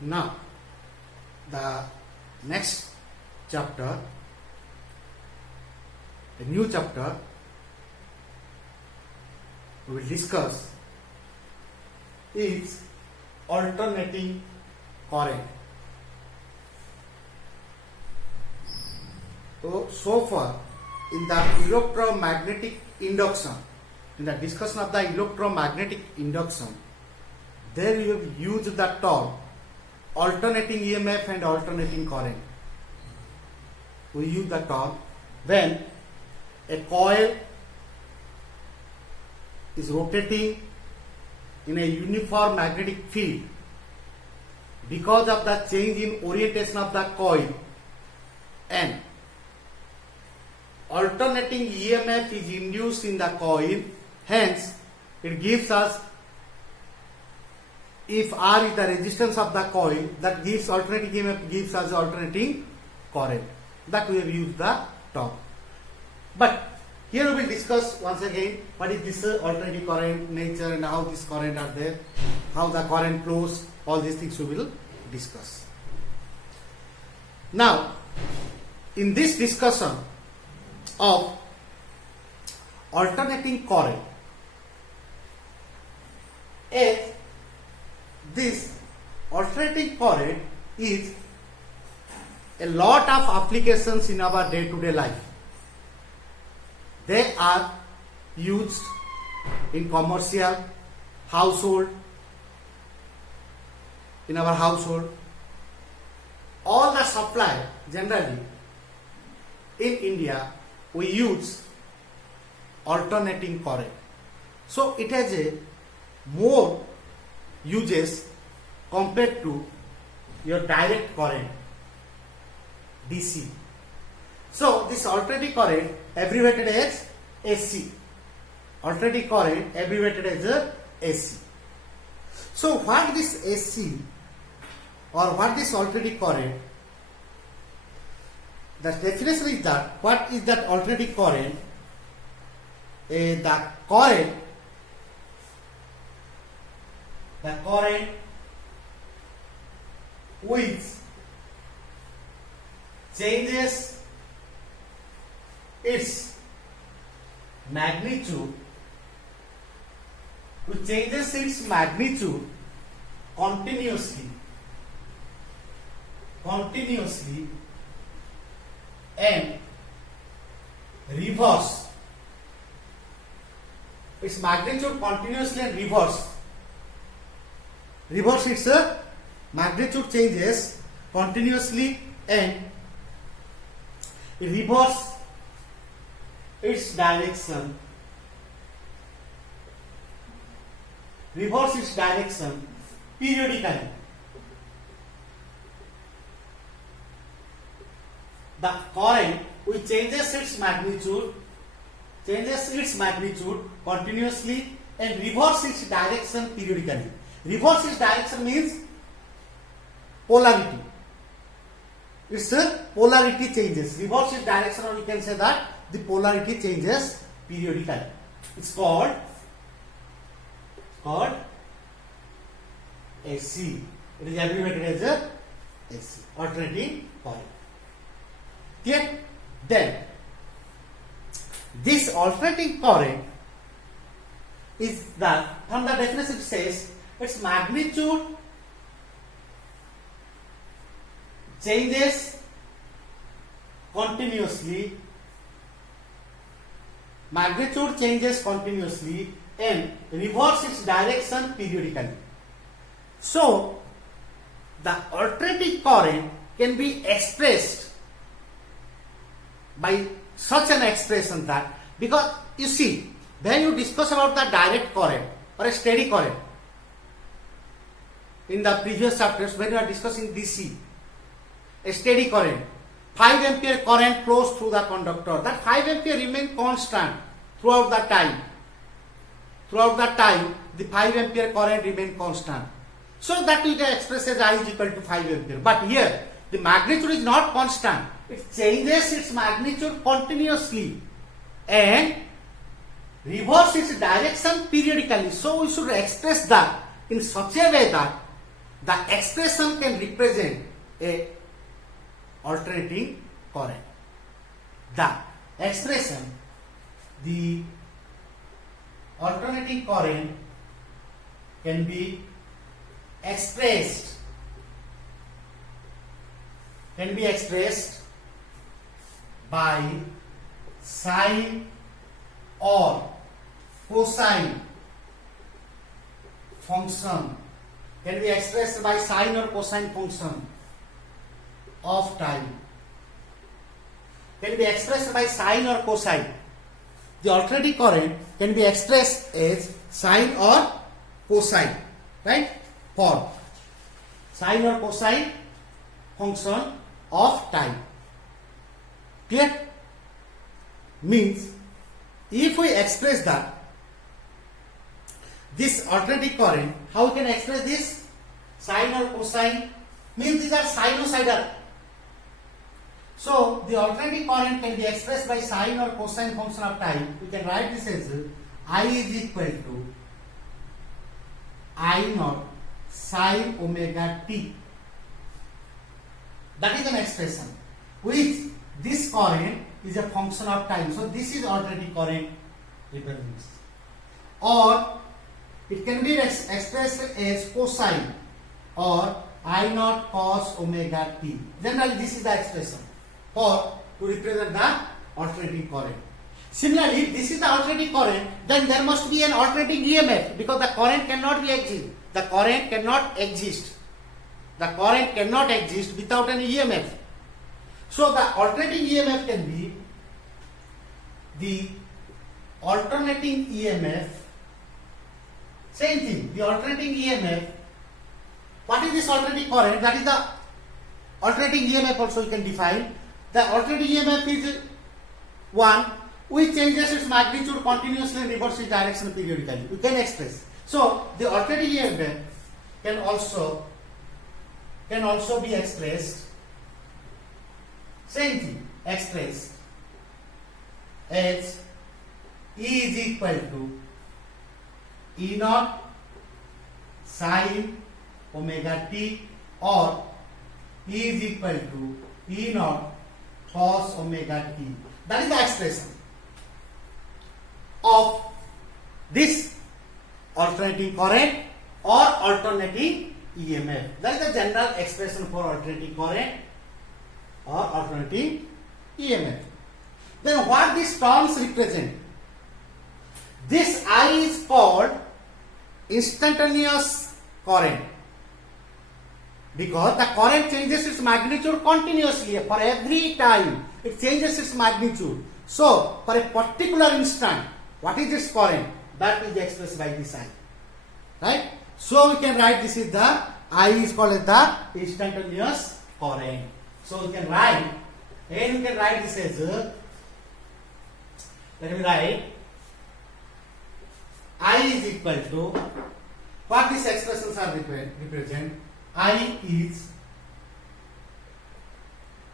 Now, the next chapter, a new chapter, we will discuss is alternating current. So far, in the electromagnetic induction, in the discussion of the electromagnetic induction, there we have used the term alternating EMF and alternating current. We use the term when a coil is rotating in a uniform magnetic field because of the change in orientation of the coil, and alternating EMF is induced in the coil. Hence, it gives us, if R is the resistance of the coil, that gives alternating EMF, gives us alternating current. That we have used the term. But here we will discuss once again what is this alternating current, nature, and how these current are there, how the current flows. All these things we will discuss. Now, in this discussion of alternating current, if this alternating current is a lot of applications in our day-to-day life. They are used in commercial, household, in our household. All the supply generally in India we use alternating current. So it has a more uses compared to your direct current DC. So this alternating current abbreviated as AC. Alternating current abbreviated as AC. So what this AC or what this alternating current, the definition is that what is that alternating current? The current which changes its magnitude, continuously and reverse. Its magnitude continuously and reverse its magnitude changes continuously and reverse its direction periodically. The current which changes its magnitude continuously and reverse its direction periodically. Reverse its direction means polarity. Its polarity changes. Reverse its direction, or you can say that the polarity changes periodically. It's called AC. It is abbreviated as AC, alternating current. Okay? Then this alternating current is that, from the definition it says, its magnitude changes continuously and reverse its direction periodically. So the alternating current can be expressed by such an expression that, because you see, when you discuss about the direct current or a steady current in the previous chapters, when you are discussing DC, a steady current, 5 ampere current flows through the conductor. That 5 ampere remains constant throughout the time. The 5 ampere current remains constant. So that we can express as I is equal to 5 ampere. But here, the magnitude is not constant. It changes its magnitude continuously and reverse its direction periodically. So we should express that in such a way that the expression can represent a alternating current. The expression, the alternating current can be expressed by sine or cosine function, can be expressed by sine or cosine function of time, can be expressed by sine or cosine. The alternating current can be expressed as sine or cosine, right? For sine or cosine function of time. Clear? Means if we express that this alternating current, how we can express this? Sine or cosine means these are sinusoidal. So the alternating current can be expressed by sine or cosine function of time. We can write this as I is equal to I naught sine omega t. That is an expression which this current is a function of time. So this is alternating current represents. Or it can be expressed as cosine or I naught cos omega t. Generally this is the expression for to represent the alternating current. Similarly, if this is the alternating current, then there must be an alternating EMF because the current cannot be exist. The current cannot exist. The current cannot exist without an EMF. So the alternating EMF can be the alternating EMF. Same thing, the alternating EMF. What is this alternating current? That is the alternating EMF also you can define. The alternating EMF is one which changes its magnitude continuously and reverses its direction periodically. You can express. So the alternating EMF can also be expressed. Same thing, expressed as E is equal to E naught sine omega t or E is equal to E naught cos omega t. That is the expression of this alternating current or alternating EMF. That is the general expression for alternating current or alternating EMF. Then what these terms represent? This I is called instantaneous current because the current changes its magnitude continuously. For every time it changes its magnitude. So for a particular instant, what is this current? That is expressed by this I. Right? So we can write this is the I is called as the instantaneous current. So we can write, and we can write this as let me write I is equal to what these expressions are represent. I is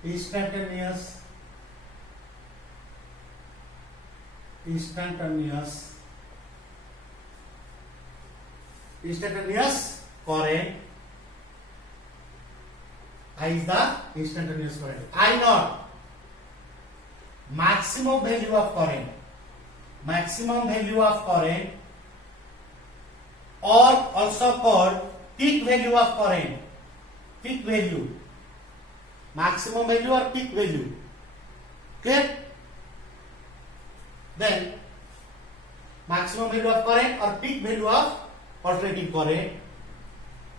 instantaneous current. I is the instantaneous current. I naught maximum value of current. Maximum value of current or also called peak value of current. Peak value. Maximum value or peak value. Clear? Then maximum value of current or peak value of alternating current.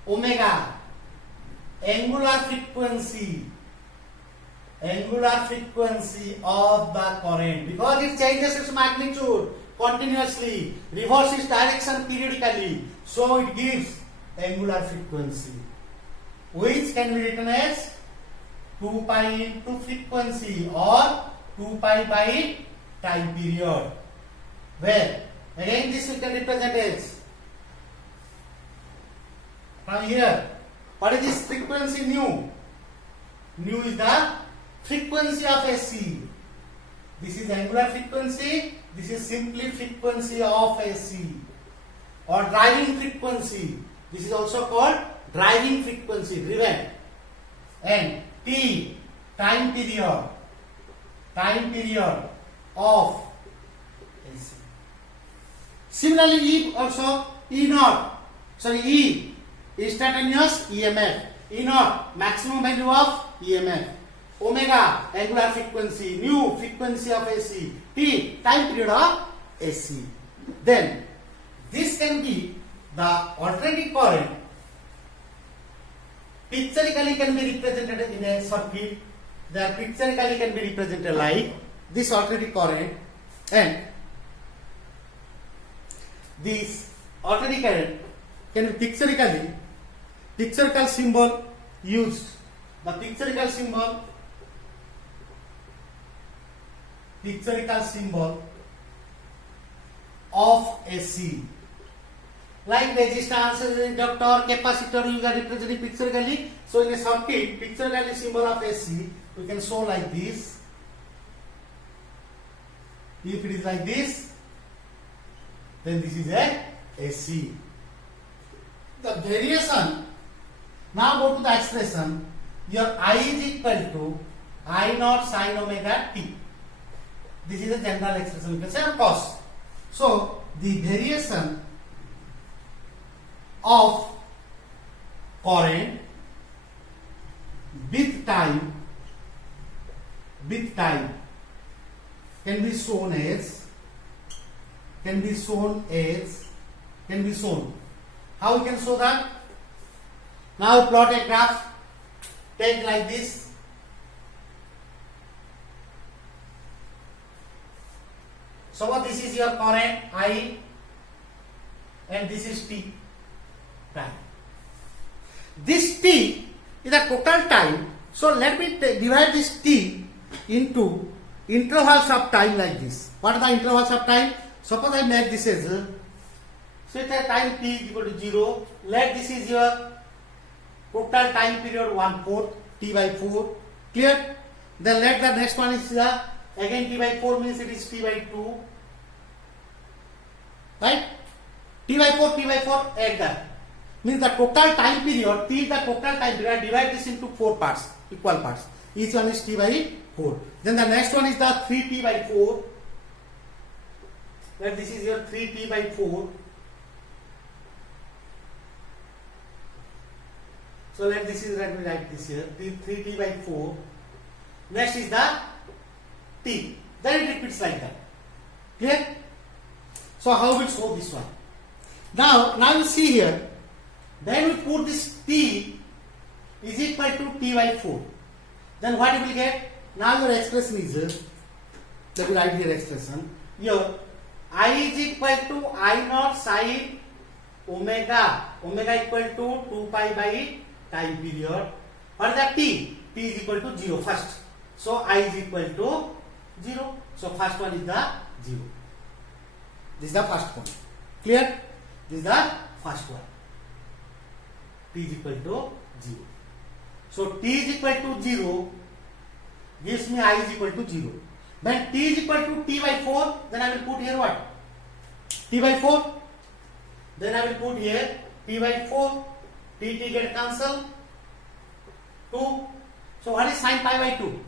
Omega, angular frequency of the current because it changes its magnitude continuously, reverses its direction periodically, so it gives angular frequency which can be written as 2 pi into frequency or 2 pi by time period, where again this we can represent as from here. What is this frequency nu? Nu is the frequency of AC. This is angular frequency. This is simply frequency of AC or driving frequency. This is also called driving frequency, driven, and T, time period of AC. Similarly, E also, E naught, sorry, E, instantaneous EMF, E naught, maximum value of EMF, omega, angular frequency, nu, frequency of AC, T, time period of AC. Then, this can be the alternating current, picturically can be represented in a circuit. They picturically can be represented like this alternating current, and this alternating current can be pictorial symbol used. The pictorial symbol of AC, like resistance, inductor, capacitor, you are representing pictorially. So in a circuit, pictorially symbol of AC, we can show like this. If it is like this, then this is a AC. The variation, now go to the expression, your I is equal to I naught sin omega t. This is a general expression, you can say cos. So the variation of current with time can be shown how we can show that? Now plot a graph, take like this. So what, this is your current I and this is T time. This T is the total time. So let me divide this T into intervals of time like this. What are the intervals of time? Suppose I make this as so it's a time T is equal to 0. Let this is your total time period 1/4 T by 4. Clear? Then let the next one is the again T by 4 means it is T by 2. Right? T by 4 add that. Means the total time period, T is the total time period. Divide this into 4 parts, equal parts. Each one is T by 4. Then the next one is the 3T by 4. Let this is your 3T by 4. So let this is, let me write this here, 3T by 4. Next is the T. Then it repeats like that. Clear? So how we show this one? Now you see here. Then we put this T is equal to T by 4. Then what you will get? Now your expression is, let me write here expression. Your I is equal to I naught sin omega. Omega equal to 2 pi by time period. What is that T? T is equal to 0 first. So I is equal to 0. So first one is the 0. This is the first one. Clear? This is the first one. T is equal to 0. So T is equal to 0 gives me I is equal to 0. When T is equal to T by 4, then I will put here what? T by 4. Then I will put here T by 4. T get cancelled. 2. So what is sin pi by 2?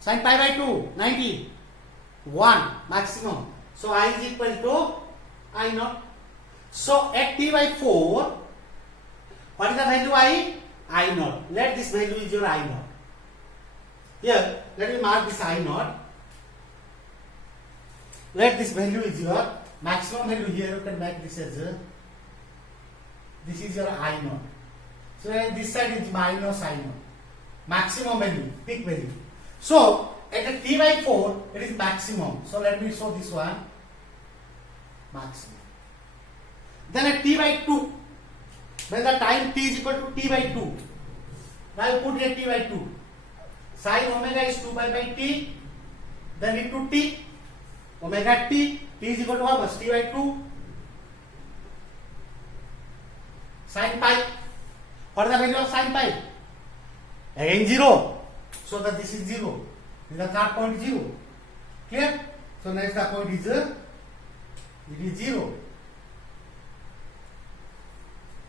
Sin pi by 2, 90. 1 maximum. So I is equal to I naught. So at T by 4, what is the value I? I naught. Let this value is your I naught. Here, let me mark this I naught. Let this value is your maximum value. Here you can make this as this is your I naught. So this side is minus I naught. Maximum value, peak value. So at a T by 4, it is maximum. So let me show this one. Maximum. Then at T by 2, when the time T is equal to T by 2, now you put here T by 2. Sin omega is 2 pi by T, then into T, omega T, T is equal to how much? T by 2. Sin pi. What is the value of sin pi? Again 0. So that this is 0. This is the third point 0. Clear? So next the point is it is 0.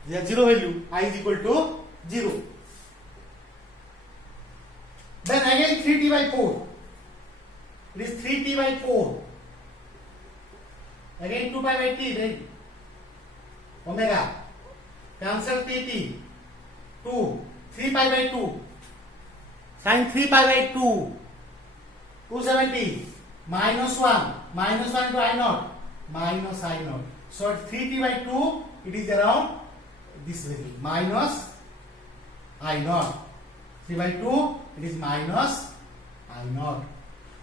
the zero value, I is equal to 0. Then again 3t by 4. It is 3t by 4. Again 2 pi by t, then omega. Cancel tt. 2. 3 pi by 2. Sin 3 pi by 2. 270. Minus 1. Minus 1 to I naught. Minus I naught. So at 3t by 2, it is around this value. Minus I naught. 3 by 2, it is minus I naught.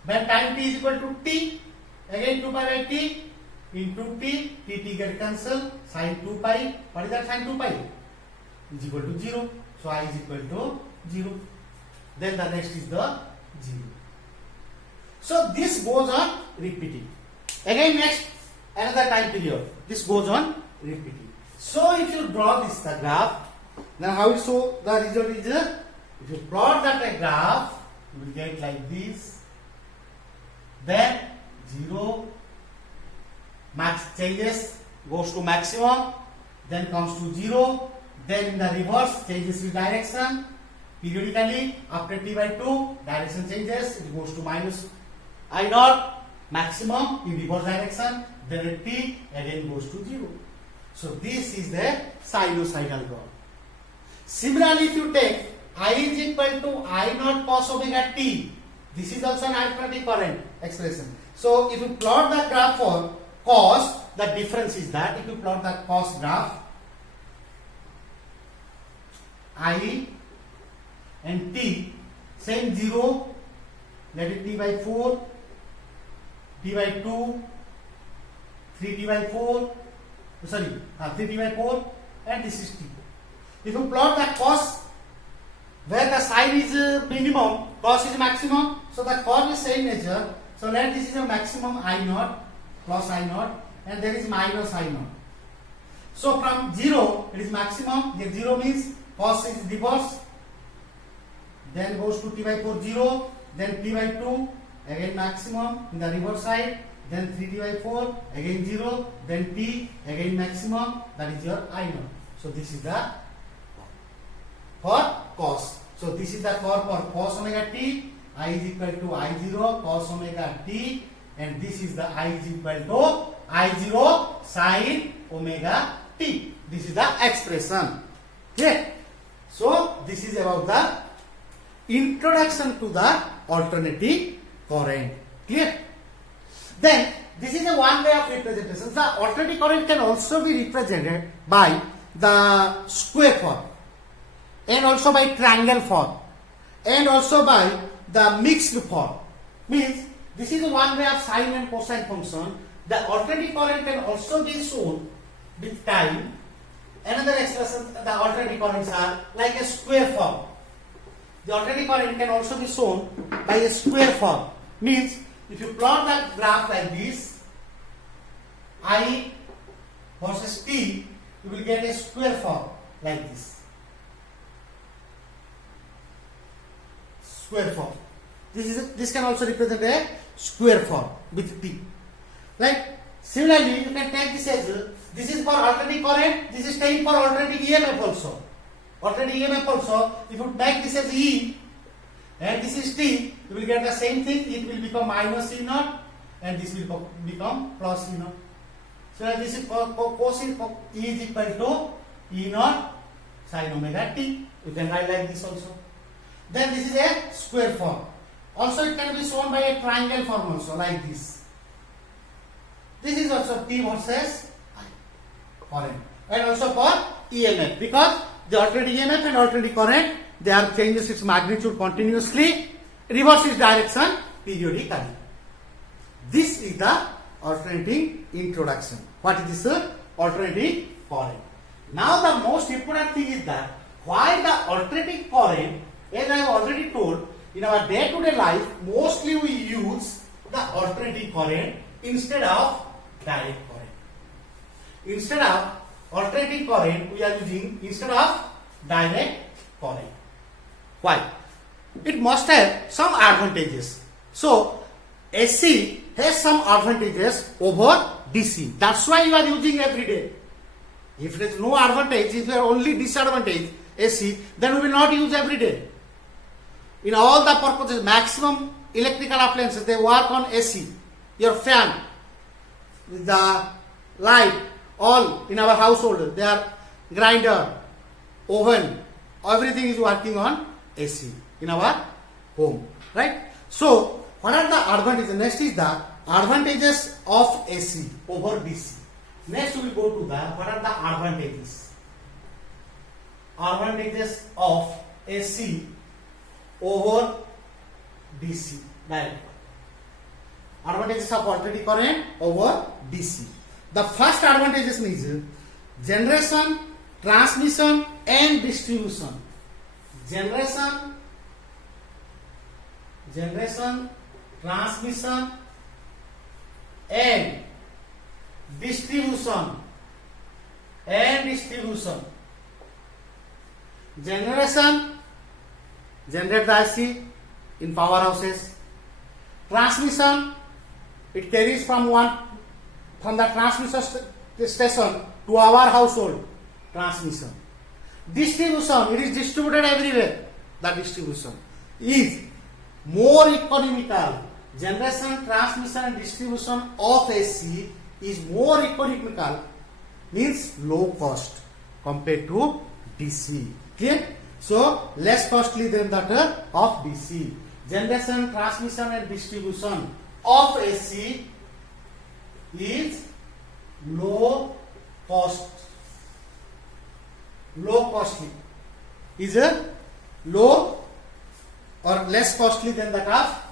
Then time t is equal to t. Again 2 pi by t into t. T get cancelled. Sin 2 pi. What is that sin 2 pi? Is equal to 0. So I is equal to 0. Then the next is the 0. So this goes on repeating. Again next another time period. This goes on repeating. So if you draw this the graph, then how it show the result is if you plot that graph, you will get like this. Then 0 max changes, goes to maximum, then comes to 0, then in the reverse changes its direction. Periodically after t by 2 direction changes, it goes to minus I naught, maximum in reverse direction, then at t again goes to 0. So this is the sinusoidal graph. Similarly, if you take I is equal to I naught cos omega t, this is also an alternating current expression. So if you plot the graph for cos, the difference is that if you plot the cos graph, I and t, same 0, let it t by 4, t by 2, 3t by 4, sorry, 3t by 4, and this is t. If you plot the cos, where the sine is minimum, cos is maximum, so the cos is same nature. So let this is a maximum I naught, plus I naught, and there is minus I naught. So from 0, it is maximum. Here 0 means cos is reverse. Then goes to t by 4, 0. Then t by 2, again maximum in the reverse side. Then 3t by 4, again 0. Then t, again maximum. That is your I naught. So this is the for cos. So this is the curve for cos omega t. I is equal to I0 cos omega t, and this is the I is equal to I0 sin omega t. This is the expression. Okay. So this is about the introduction to the alternating current. Clear? Then this is a one way of representation. The alternating current can also be represented by the square form, and also by triangle form, and also by the mixed form. Means this is one way of sine and cosine function. The alternating current can also be shown with time. Another expression, the alternating currents are like a square form. The alternating current can also be shown by a square form. Means if you plot the graph like this, I versus t, you will get a square form like this. Square form. This can also represent a square form with t. Right? Similarly, you can take this as this is for alternating current. This is taken for alternating EMF also. Alternating EMF also. If you make this as E and this is t, you will get the same thing. It will become minus E naught, and this will become plus E naught. So this is cosine E is equal to E naught sin omega t. You can write like this also. Then this is a square form. Also it can be shown by a triangle form also, like this. This is also T versus I current, and also for EMF, because the alternating EMF and alternating current, they are changes its magnitude continuously, reverse its direction periodically. This is the alternating introduction. What is this alternating current? Now the most important thing is that why the alternating current, as I have already told, in our day-to-day life, mostly we use the alternating current instead of direct current. Instead of alternating current, we are using instead of direct current. Why? It must have some advantages. So, AC has some advantages over DC. That's why you are using every day. If there is no advantage, if there are only disadvantage AC, then we will not use every day. In all the purposes, maximum electrical appliances, they work on AC. Your fan, the light, all in our household, they are grinder, oven, everything is working on AC in our home, right? So, what are the advantages? Next is the advantages of AC over DC. Next we will go to the what are the advantages? Advantages of AC over DC. Direct. Advantages of alternating current over DC. The first advantages is generation, transmission and distribution. Generation, transmission and distribution. Generation, generate the AC in powerhouses. Transmission, it carries from the transmission station to our household. Transmission. Distribution, it is distributed everywhere. The distribution is more economical. Generation, transmission and distribution of AC is more economical, means low cost compared to DC. Clear? So less costly than that of DC. Generation, transmission and distribution of AC is low costly. Is a low or less costly than that of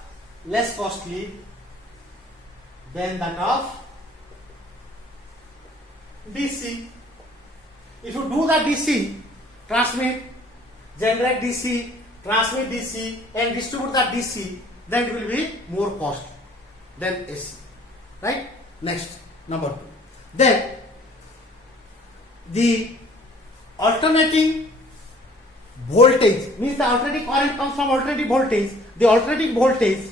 DC. If you do the DC, transmit, generate DC, transmit DC and distribute the DC, then it will be more costly than AC. Right? Next, number 2. Then the alternating voltage, means the alternating current comes from alternating voltage. The alternating voltage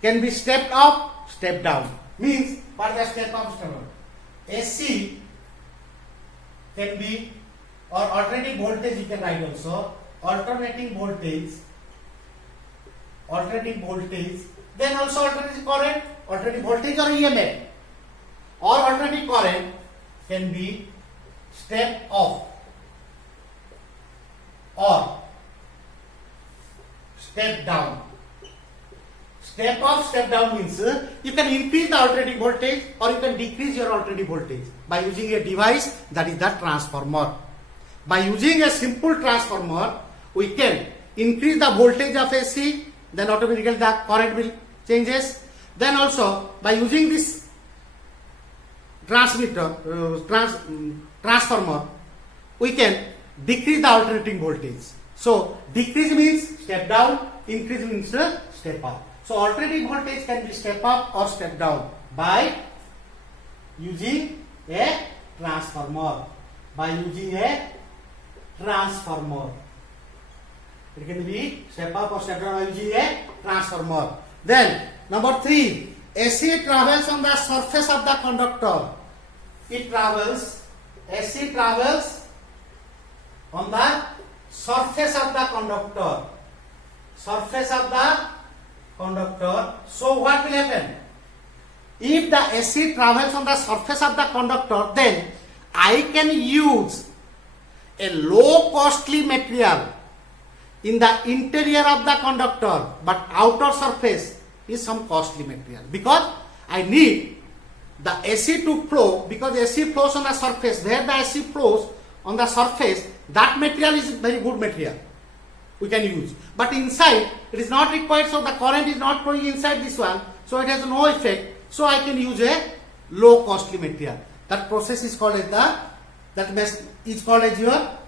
can be stepped up, stepped down. Means what is step up, step down? AC can be, or alternating voltage you can write also, alternating voltage, then also alternating current, alternating voltage or EMF, or alternating current can be step up or step down. Step up, step down means you can increase the alternating voltage or you can decrease your alternating voltage by using a device, that is the transformer. By using a simple transformer, we can increase the voltage of AC, then automatically the current will changes. Then also by using this transformer, we can decrease the alternating voltage. So decrease means step down, increase means step up. So alternating voltage can be step up or step down by using a transformer. It can be step up or step down by using a transformer. Then number 3, AC travels on the surface of the conductor. AC travels on the surface of the conductor. So what will happen? If the AC travels on the surface of the conductor, then I can use a low costly material in the interior of the conductor, but outer surface is some costly material, because I need the AC to flow, because AC flows on the surface. Where the AC flows on the surface, that material is very good material we can use, but inside it is not required, so the current is not flowing inside this one, so it has no effect. So I can use a low costly material. That process is called as your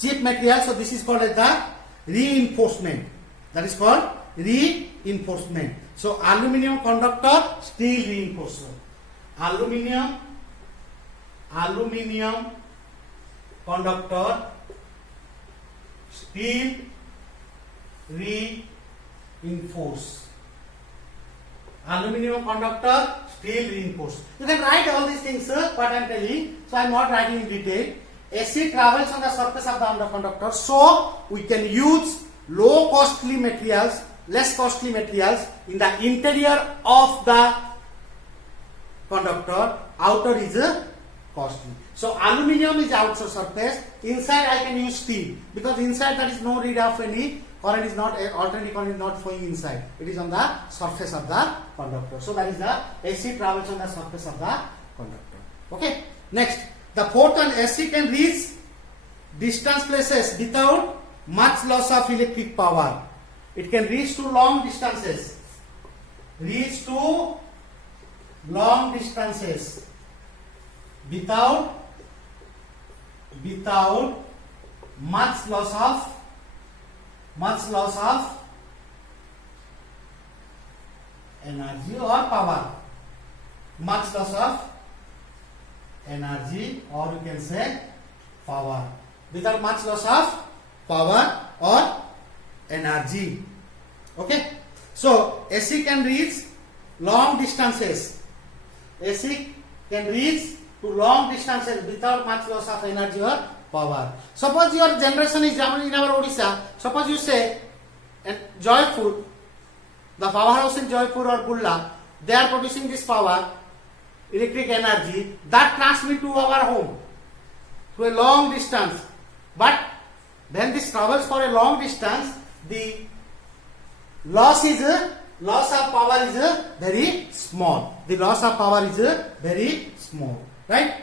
cheap material. So this is called as the reinforcement. That is called reinforcement. So aluminium conductor, steel reinforcer. Aluminium conductor, steel reinforce. Aluminium conductor, Steel reinforced. You can write all these things, what I am telling. So I am not writing in detail. AC travels on the surface of the conductor. So we can use low costly materials, less costly materials in the interior of the conductor. Outer is costly. So aluminium is outside surface. Inside I can use steel because inside there is no need of any current is not alternating current is not flowing inside. It is on the surface of the conductor. So that is the AC travels on the surface of the conductor. Okay. Next, the fourth one, AC can reach distance places without much loss of electric power. It can reach to long distances. Reach to long distances without much loss of energy or power. Much loss of energy, or you can say power. Without much loss of power or energy. Okay. So AC can reach long distances. AC can reach to long distances without much loss of energy or power. Suppose your generation is in our Odisha. Suppose you say in Jaipur, the powerhouse in Jaipur or Bulla, they are producing this power, electric energy that transmit to our home to a long distance. But when this travels for a long distance, the loss of power is very small. The loss of power is very small, right?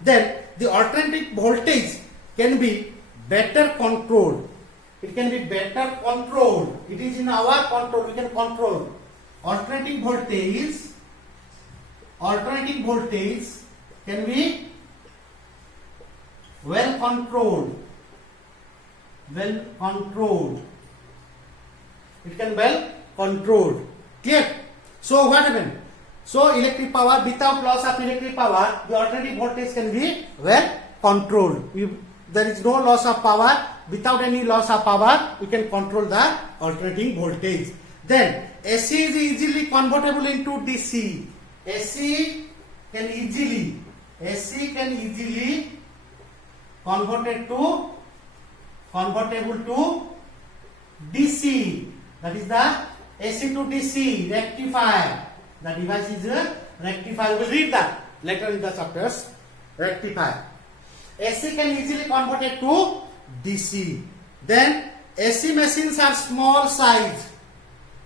Then the alternating voltage can be better controlled. It can be better controlled. It is in our control. We can control. Alternating voltage can be well controlled. It can well controlled. Clear? So what happened? So electric power, without loss of electric power, the alternating voltage can be well controlled. There is no loss of power. Without any loss of power, we can control the alternating voltage. Then AC is easily convertible into DC. AC can easily convertible to DC. That is the AC to DC rectifier. The device is a rectifier. We will read that later in the chapters. Rectifier. AC can easily convert it to DC. Then AC machines are small size.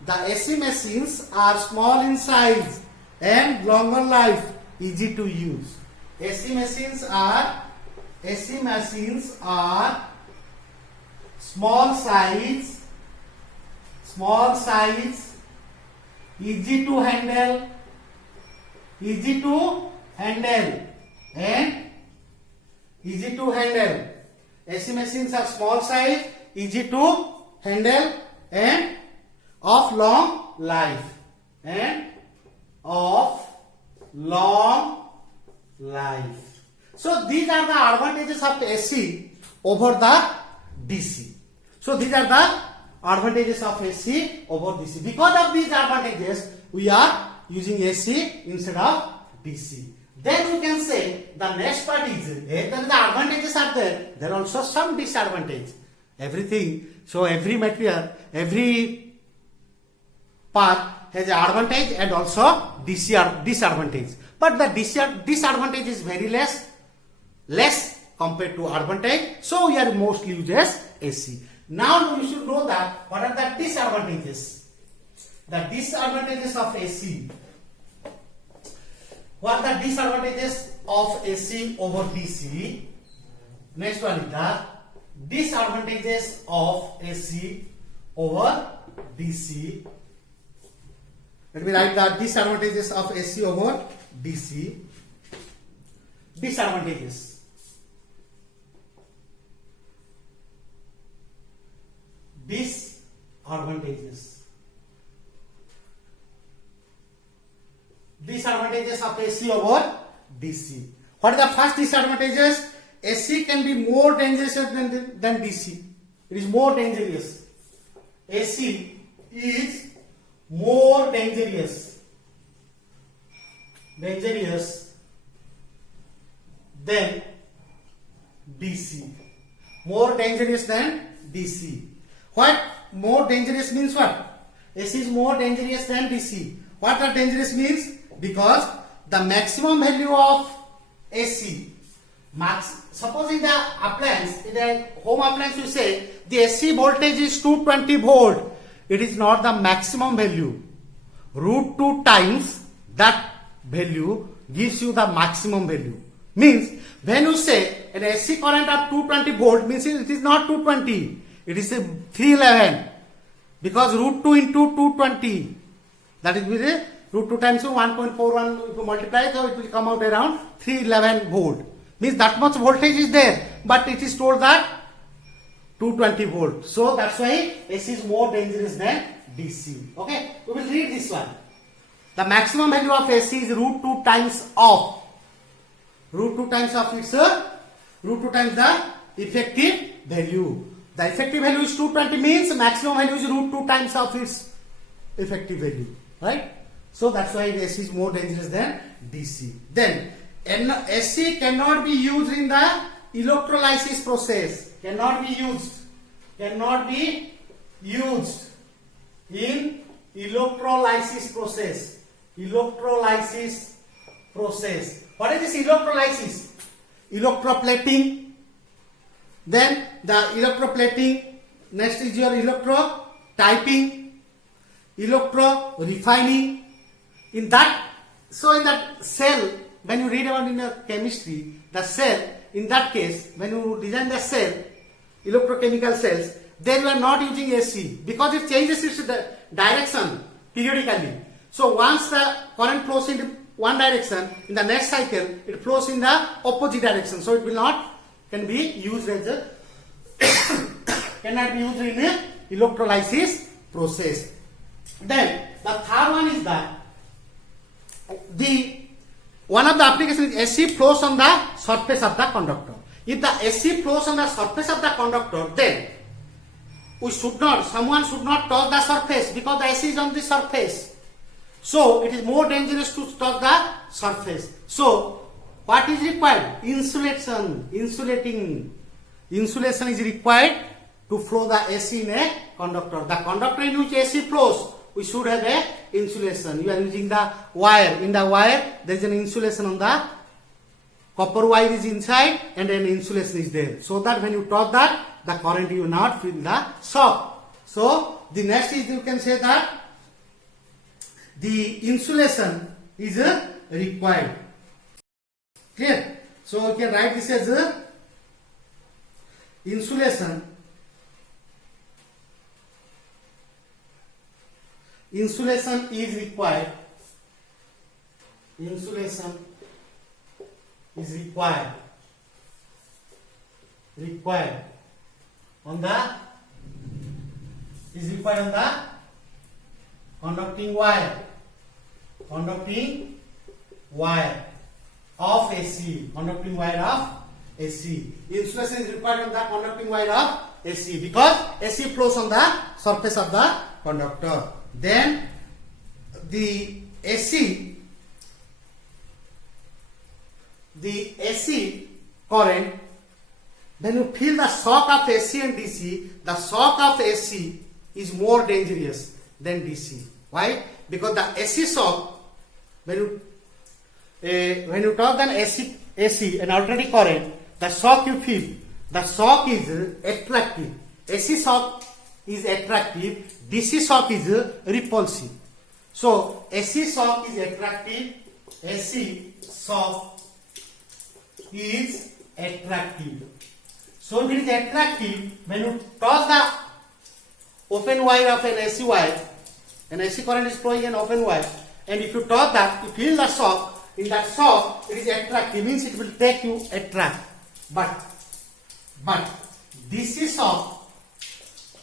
The AC machines are small in size and longer life, easy to use. AC machines are small size, easy to handle, AC machines are small size, easy to handle, and of long life. So these are the advantages of AC over the DC. So these are the advantages of AC over DC. Because of these advantages, we are using AC instead of DC. Then we can say the next part is the advantages are there. There are also some disadvantages. Everything. So every material, every part has an advantage and also disadvantage. But the disadvantage is very less compared to advantage. So we are mostly uses AC. Now you should know that what are the disadvantages. The disadvantages of AC. What are the disadvantages of AC over DC? Next one is the disadvantages of AC over DC. Let me write the disadvantages of AC over DC. Disadvantages. Disadvantages of AC over DC. What are the first disadvantages? AC can be more dangerous than DC. It is more dangerous. AC is more dangerous dangerous than DC. More dangerous than DC. What more dangerous means what? AC is more dangerous than DC. What that dangerous means? Because the maximum value of AC, supposing the appliance, in a home appliance you say the AC voltage is 220 volt. It is not the maximum value. Root 2 times that value gives you the maximum value. Means when you say an AC current of 220 volt means it is not 220. It is a 311. Because root 2 into 220, that is with a root 2 times 1.41, if you multiply, so it will come out around 311 volt. Means that much voltage is there, but it is told that 220 volt. So that's why AC is more dangerous than DC. Okay, we will read this one. The maximum value of AC is root 2 times of. Root 2 times of its root 2 times the effective value. The effective value is 220 means maximum value is root 2 times of its effective value. Right? So that's why AC is more dangerous than DC. Then AC cannot be used in the electrolysis process. Cannot be used. Cannot be used in electrolysis process. Electrolysis process. What is this electrolysis? Electroplating. Then the electroplating. Next is your electrotyping, electro-refining. In that cell, when you read about in the chemistry, the cell, in that case, when you design the cell, electrochemical cells, then you are not using AC because it changes its direction periodically. So once the current flows in one direction, in the next cycle, it flows in the opposite direction. So it will not can be used as a cannot be used in a electrolysis process. Then the third one is that one of the applications is AC flows on the surface of the conductor. If the AC flows on the surface of the conductor, then someone should not touch the surface because the AC is on the surface. So it is more dangerous to touch the surface. So what is required? Insulation. Insulation is required to flow the AC in a conductor. The conductor in which AC flows, we should have a insulation. You are using the wire. In the wire, there is an insulation on the copper wire is inside and an insulation is there. So that when you touch that, the current you will not feel the shock. So the next is you can say that the insulation is required. Clear? So we can write this as insulation. Insulation is required. Insulation is required. Required on the conducting wire. Conducting wire of AC. Conducting wire of AC. Insulation is required on the conducting wire of AC because AC flows on the surface of the conductor. Then the AC current, when you feel the shock of AC and DC, the shock of AC is more dangerous than DC. Why? Because the AC shock, when you talk an AC, an alternating current, the shock you feel, the shock is attractive. AC shock is attractive, DC shock is repulsive. So AC shock is attractive, AC shock is attractive. So if it is attractive, when you touch the open wire of an AC wire, an AC current is flowing in an open wire, and if you touch that, you feel the shock. In that shock, it is attractive, means it will take you attract. But DC shock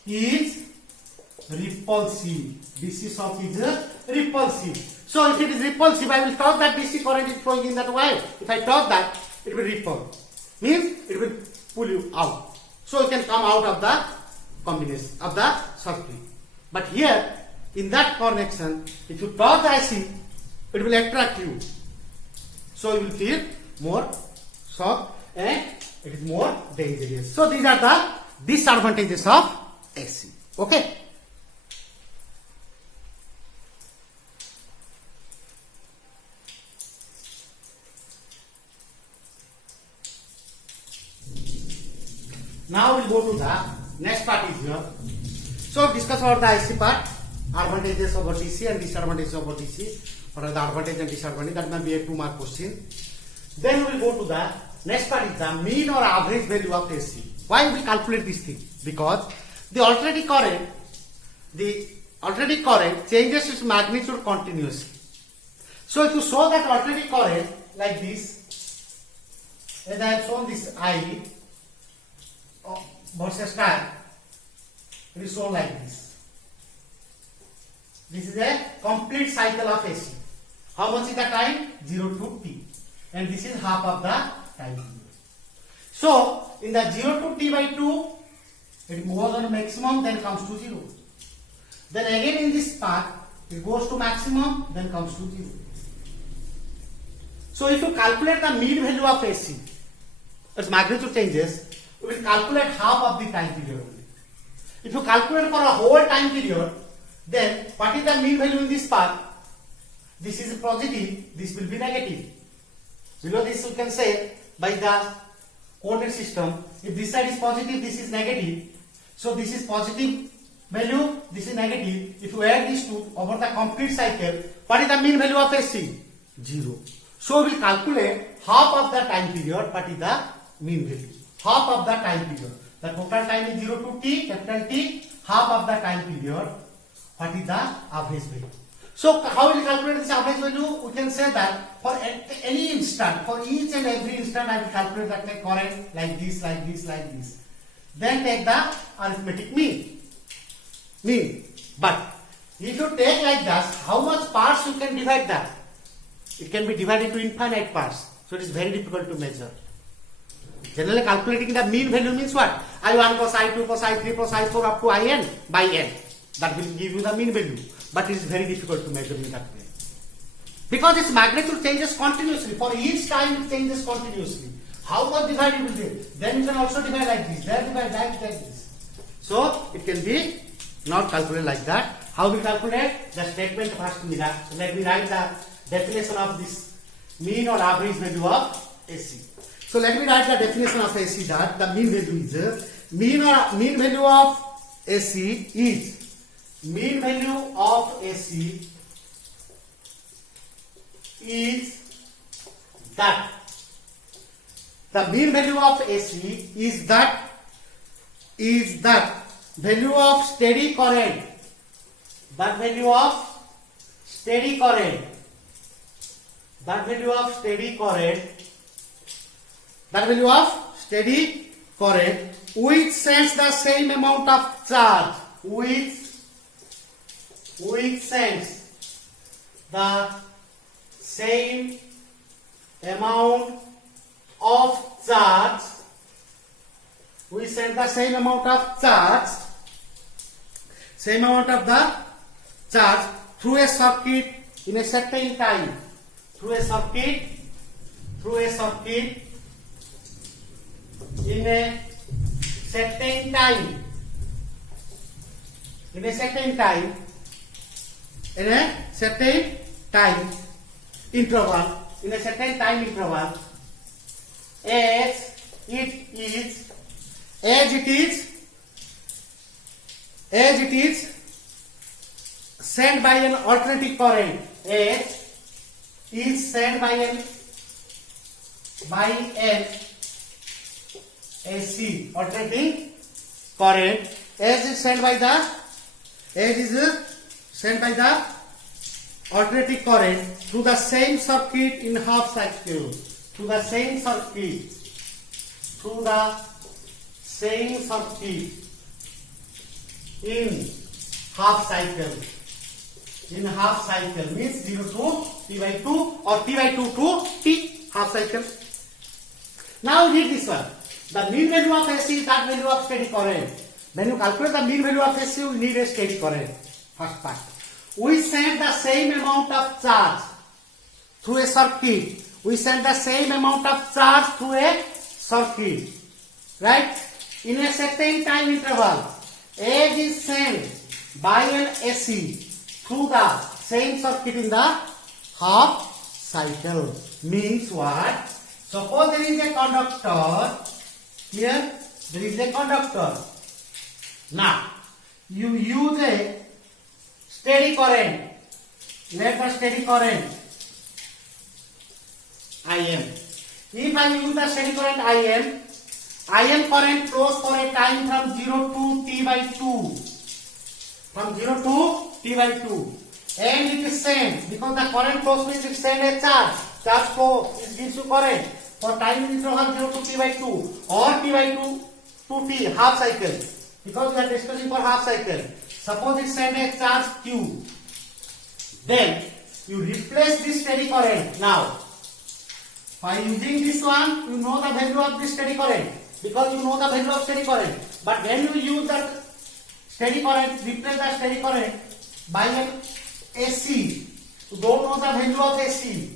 is repulsive. DC shock is repulsive. So if it is repulsive, I will touch that DC current is flowing in that wire. If I touch that, it will repel. Means it will pull you out. So you can come out of the combination of the circuit. But here, in that connection, if you touch the AC, it will attract you. So you will feel more shock and it is more dangerous. So these are the disadvantages of AC. Okay. Now we'll go to the next part is here. So discuss about the AC part, advantages of DC and disadvantages of DC. What are the advantages and disadvantages? That may be a 2-mark question. Then we will go to the next part is the mean or average value of AC. Why we calculate this thing? Because the alternating current changes its magnitude continuously. So if you show that alternating current like this, as I have shown this I versus time, it is shown like this. This is a complete cycle of AC. How much is the time? 0 to t. And this is half of the time period. So, in the 0 to t by 2, it moves on maximum, then comes to 0. Then again in this part, it goes to maximum, then comes to 0. So, if you calculate the mean value of AC, its magnitude changes, we will calculate half of the time period only. If you calculate for a whole time period, then what is the mean value in this part? This is positive, this will be negative. Below this you can say by the coordinate system, if this side is positive, this is negative. So this is positive value, this is negative. If you add these two over the complete cycle, what is the mean value of AC? 0. So we will calculate half of the time period, what is the mean value? Half of the time period. The total time is 0 to t, capital T, half of the time period, what is the average value? So how will you calculate this average value? We can say that for any instant, for each and every instant, I will calculate that current like this, like this, like this. Then take the arithmetic mean. But if you take like that, how much parts you can divide that? It can be divided into infinite parts. So it is very difficult to measure. Generally calculating the mean value means what? I1 plus I2 plus I3 plus I4 up to In by n. That will give you the mean value. But it is very difficult to measure in that way. Because its magnitude changes continuously. For each time it changes continuously. How much divided will be? Then you can also divide like this. Then divide like this. So it can be not calculated like that. How we calculate? The statement first. So let me write the definition of this mean or average value of AC. So let me write the definition of AC that the mean value is mean value of AC is mean value of AC is that the mean value of AC is that value of steady current, that value of steady current, that value of steady current, that value of steady current which sends the same amount of charge, which sends the same amount of charge, we send the same amount of charge, same amount of the charge through a circuit in a certain time, through a circuit in a certain time, in a certain time interval, as it is sent by an alternating current, as is sent by an AC alternating current, as is sent by the alternating current through the same circuit in half cycle, through the same circuit in half cycle means 0 to t by 2 or t by 2 to t half cycle. Now read this one. The mean value of AC is that value of steady current. When you calculate the mean value of AC, you need a steady current. First part. We send the same amount of charge through a circuit we send the same amount of charge through a circuit, right? In a certain time interval, H is sent by an AC through the same circuit in the half cycle. Means what? Suppose there is a conductor. Here there is a conductor. Now you use a steady current. Let the steady current Im. If I use the steady current Im current flows for a time from 0 to T by 2. From 0 to T by 2. And it is sent, because the current flows means it send a charge. Charge flow gives you current for time interval 0 to T by 2 or T by 2 to T, half cycle. Because we are discussing for half cycle. Suppose it send a charge Q. Then you replace this steady current. Now, by using this one, you know the value of this steady current. Because you know the value of steady current. But when you use that steady current, replace the steady current by an AC. You don't know the value of AC.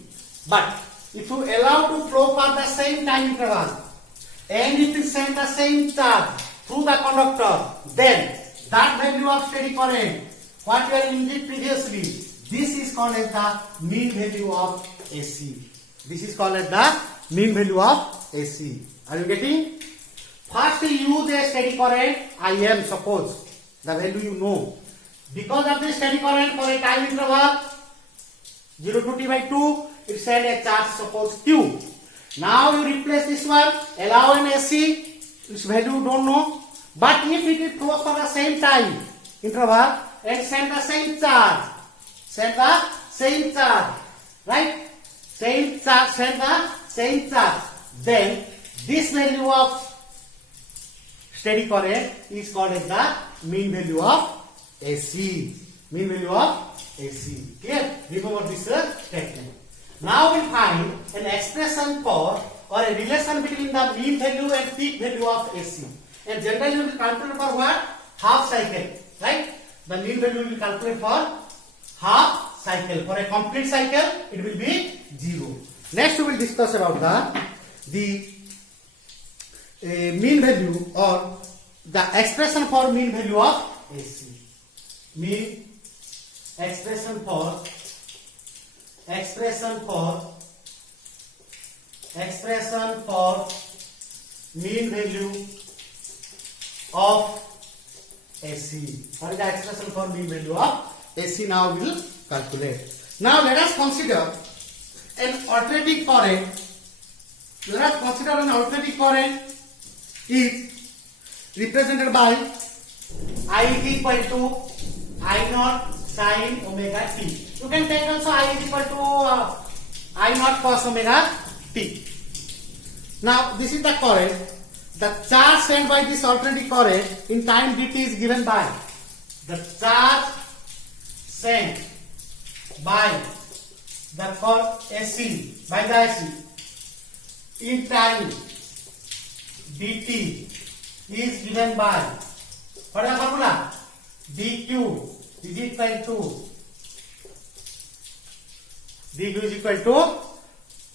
But if you allow to flow for the same time interval, and if you send the same charge through the conductor, then that value of steady current, what you are using previously, this is called as the mean value of AC. This is called as the mean value of AC. Are you getting? First you use a steady current Im, suppose the value you know. Because of the steady current for a time interval 0 to T by 2, it send a charge, suppose Q. Now you replace this one, allow an AC, its value you don't know. But if it is flows for the same time interval and send the same charge, right? Send the same charge. Then this value of steady current is called as the mean value of AC. Mean value of AC. Clear? Remember this statement. Now we find an expression for or a relation between the mean value and peak value of AC. And generally we will calculate for what? Half cycle. Right? The mean value will be calculated for half cycle. For a complete cycle, it will be 0. Next we will discuss about the mean value or the expression for mean value of AC. Mean expression for mean value of AC. What is the expression for mean value of AC? Now we will calculate. Now let us consider an alternating current. Let us consider an alternating current is represented by I is equal to I naught sin omega t. You can take also I is equal to I naught cos omega t. Now this is the current. The charge sent by this alternating current in time dt is given by the charge sent by the AC in time dt is given by, what is the formula? dq is equal to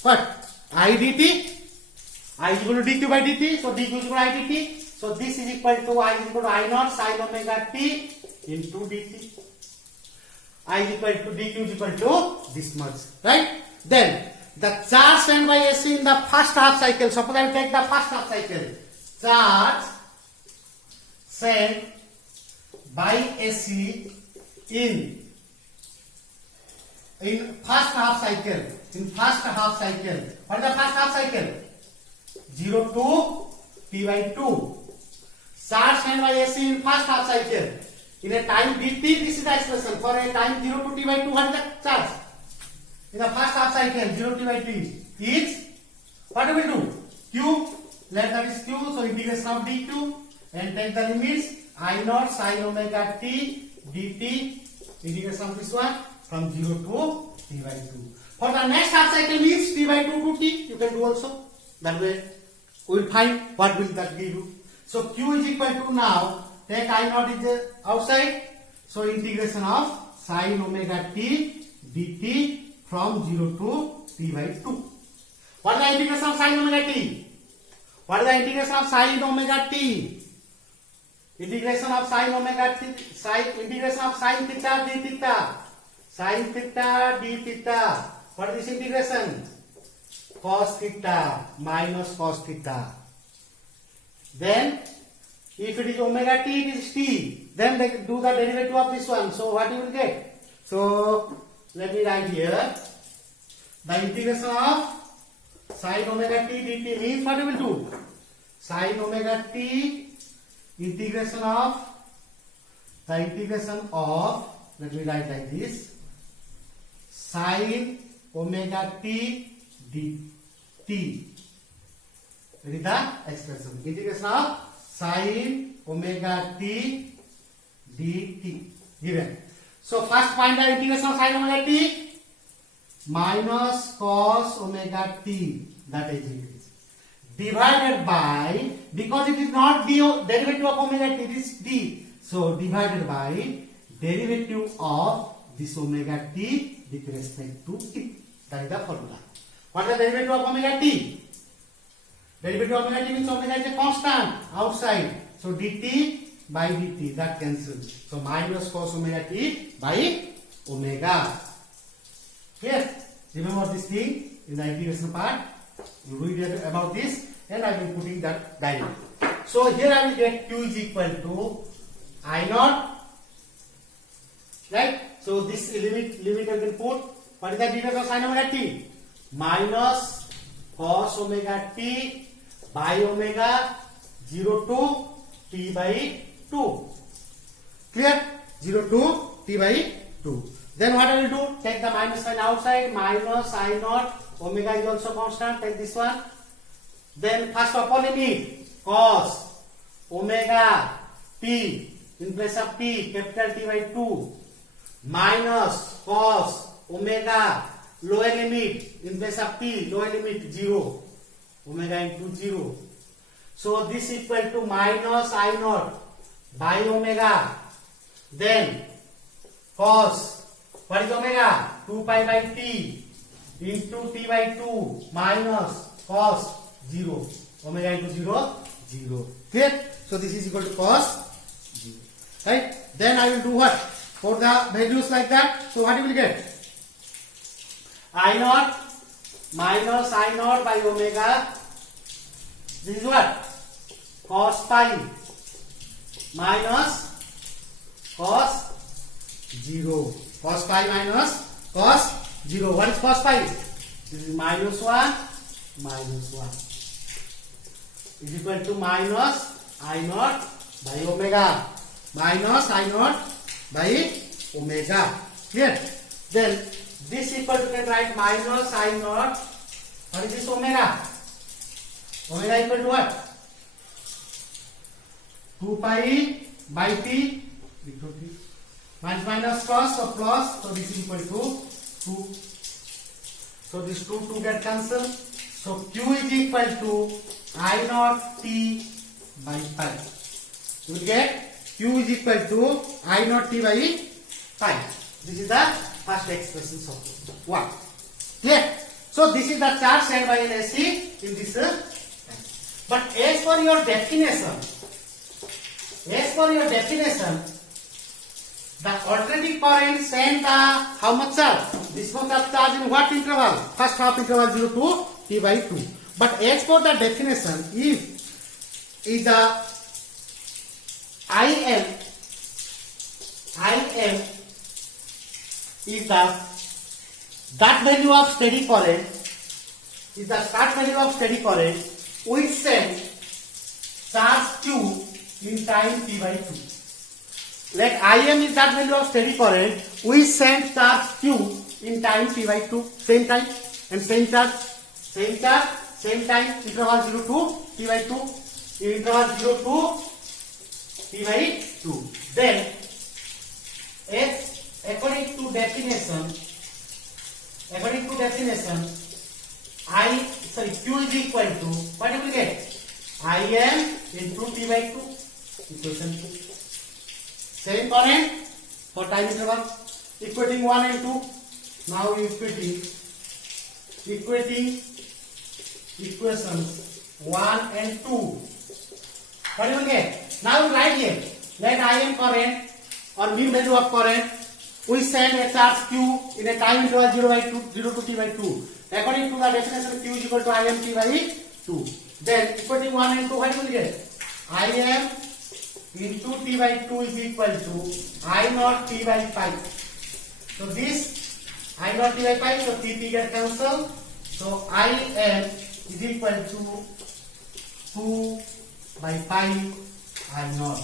what? I dt. I is equal to dq by dt. So dq is equal to I dt. So this is equal to I is equal to I naught sin omega t into dt. I is equal to dq is equal to this much. Right? Then the charge sent by AC in the first half cycle. Suppose I take the first half cycle. Charge sent by AC in first half cycle. In first half cycle. What is the first half cycle? 0 to T by 2. Charge sent by AC in first half cycle. In a time dt, this is the expression. For a time 0 to T by 2, what is the charge? In the first half cycle, 0 to T by 2 is, what do we do? Q, let that is Q, so integration of dq and take the limits I naught sin omega t dt, integration of this one from 0 to T by 2. For the next half cycle means T by 2 to T, you can do also. That way we will find what will that give you. So Q is equal to, now take I naught is outside, so integration of sin omega t dt from 0 to T by 2. What is the integration of sin omega t? What is the integration of sin omega t? Integration of sin omega t, integration of sin theta d theta. Sin theta d theta. What is this integration? Cos theta minus cos theta. Then, if it is omega t, it is t. Then they do the derivative of this one. So, what you will get? So, let me write here. The integration of sin omega t dt means what you will do? Sin omega t integration of let me write like this, sin omega t dt. That is the expression. Integration of sin omega t dt given. So first find the integration of sin omega t minus cos omega t, that is it, divided by, because it is not the derivative of omega t, it is d, so divided by derivative of this omega t with respect to t. That is the formula. What is the derivative of omega t? Derivative of omega t means omega is a constant outside, so dt by dt, that cancels. So minus cos omega t by omega. Clear? Remember this thing in the integration part. You read about this, and I will putting that diagram. So here I will get q is equal to I naught, right? So this limit I will put. What is the derivative of sin omega t? Minus cos omega t by omega 0 to t by 2. Clear? 0 to t by 2. Then what I will do? Take the minus sign outside. Minus I naught. Omega is also constant. Take this one. Then first of all limit cos omega t in place of t, capital T by 2, minus cos omega lower limit in place of t, lower limit 0, omega into 0. So this equal to minus I naught by omega. Then cos, what is omega? 2 pi by t into t by 2 minus cos 0. Omega into 0, 0. Clear? So this is equal to cos 0. Right? Then I will do what? For the values like that. So what you will get? I naught minus I naught by omega. This is what? Cos pi minus cos 0. Cos pi minus cos 0. What is cos pi? This is minus 1 minus 1 is equal to minus I naught by omega. Minus I naught by omega. Clear? Then this equal to, can write minus I naught. What is this omega? Omega equal to what? 2 pi by t equal to minus cos, so plus, so this is equal to 2. So this 2 get cancelled. So q is equal to I naught t by pi. You will get q is equal to I naught t by pi. This is the first expression of 1. Clear? So this is the charge sent by an AC in this. But as for your definition, the alternating current send the how much charge? This much of charge in what interval? First half interval 0 to t by 2. But as for the definition, if is the IM is that value of steady current, is the start value of steady current which send charge q in time t by 2. Let Im is that value of steady current which send charge q in time t by 2. Same time and same charge, same time, interval 0 to t by 2, interval 0 to t by 2. Then according to definition, q is equal to, what do we get? Im into t by 2, equation 2. Same current for time interval, equating 1 and 2. Now equating equations 1 and 2. What you will get? Now write here. Let Im current or mean value of current. We send a charge Q in a time interval 0 to t by 2. According to the definition, Q is equal to Im t by 2. Then equating 1 and 2, what you will get? Im into t by 2 is equal to I naught t by pi. So this I naught t by pi, so t get cancelled. So Im is equal to 2 by pi I naught.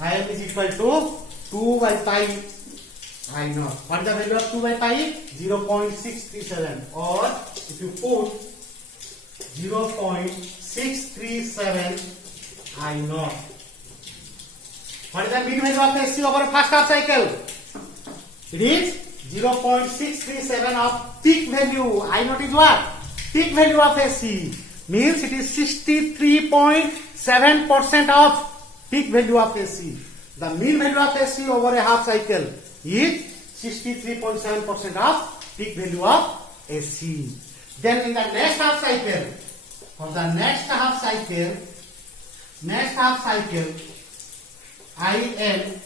Im is equal to 2 by pi I naught. What is the value of 2 by pi? 0.637, or if you put 0.637 I naught. What is the mean value of AC over first half cycle? It is 0.637 of peak value. I naught is what? Peak value of AC. Means it is 63.7% of peak value of AC. The mean value of AC over a half cycle is 63.7% of peak value of AC. Then in the next half cycle, for the next half cycle, IM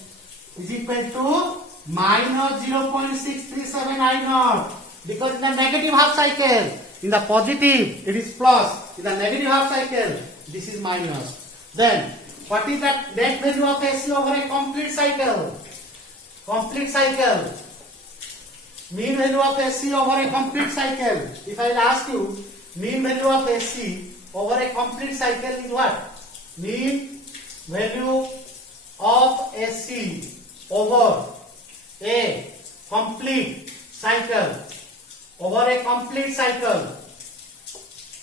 is equal to minus 0.637 I naught, because in the negative half cycle, in the positive it is plus, in the negative half cycle this is minus. Then what is the net value of AC over a complete cycle? Complete cycle. Mean value of AC over a complete cycle. If I will ask you, mean value of AC over a complete cycle is what? Mean value of AC over a complete cycle. Over a complete cycle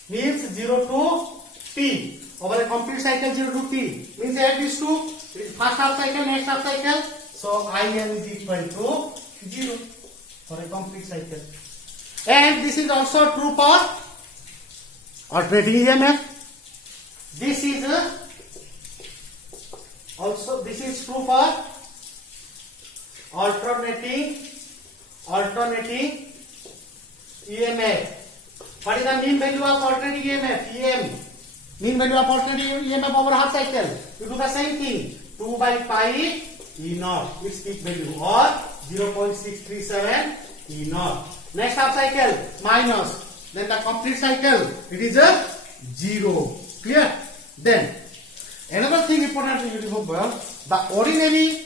means 0 to t. Over a complete cycle 0 to t means add these two. It is first half cycle, next half cycle. So Im is equal to 0 for a complete cycle. And this is also true for alternating EMF. This is also true for alternating EMF. What is the mean value of alternating EMF? EM. Mean value of alternating EMF over half cycle. You do the same thing. 2 by pi E naught. Its peak value, or 0.637 E naught. Next half cycle minus. Then the complete cycle it is a 0. Clear? Then another thing important to remember, the ordinary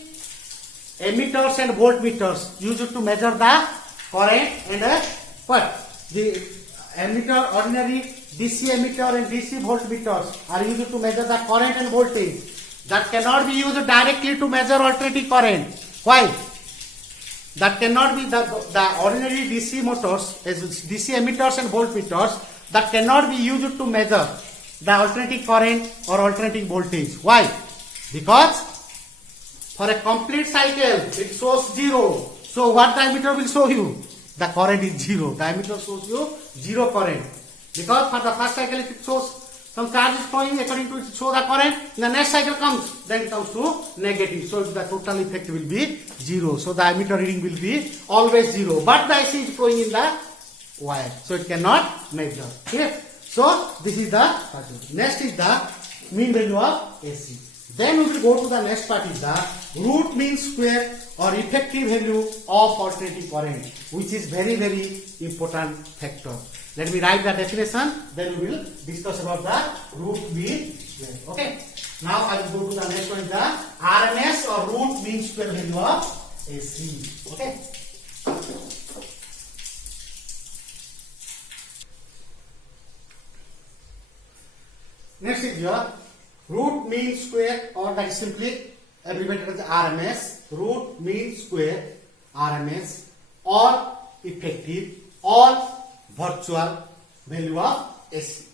emitters and voltmeters used to measure the current and what? The emitter, ordinary DC emitter and DC voltmeters are used to measure the current and voltage. That cannot be used directly to measure alternating current. Why? That cannot be the ordinary DC motors, DC emitters and voltmeters, that cannot be used to measure the alternating current or alternating voltage. Why? Because for a complete cycle it shows 0. So what the emitter will show you? The current is 0. The emitter shows you 0 current. Because for the first cycle it shows some charge is flowing, according to it show the current. In the next cycle comes, then it comes to negative. So the total effect will be 0. So the emitter reading will be always 0. But the AC is flowing in the wire. So it cannot measure. Okay? So this is the next is the mean value of AC. Then we will go to the next part is the root mean square or effective value of alternating current, which is very, very important factor. Let me write the definition, then we will discuss about the root mean square. Okay. Now I will go to the next one, the RMS or root mean square value of AC. Okay. Next is your root mean square, or that is simply abbreviated as RMS. Root mean square RMS or effective or virtual value of AC.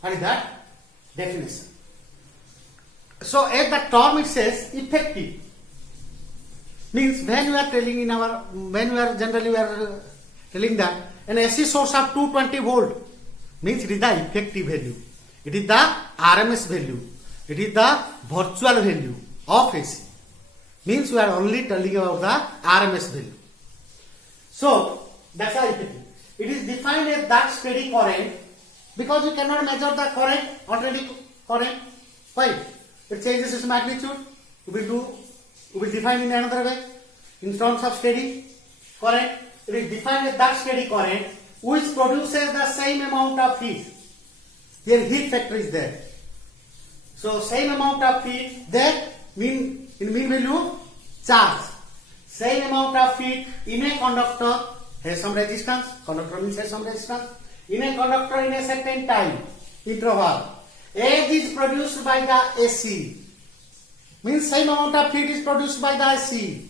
What is that? Definition. So as the term it says, effective means when we are telling generally we are telling that an AC source of 220 volt means it is the effective value. It is the RMS value. It is the virtual value of AC. Means we are only telling about the RMS value. So that's how effective. It is defined as that steady current Because you cannot measure the current, alternating current. Why? It changes its magnitude. We will define in another way. In terms of steady current, it is defined as that steady current which produces the same amount of heat. Here heat factor is there. So same amount of heat there mean value charge. Same amount of heat in a conductor has some resistance. Conductor means has some resistance. In a conductor in a certain time interval. As is produced by the AC. Means same amount of heat is produced by the AC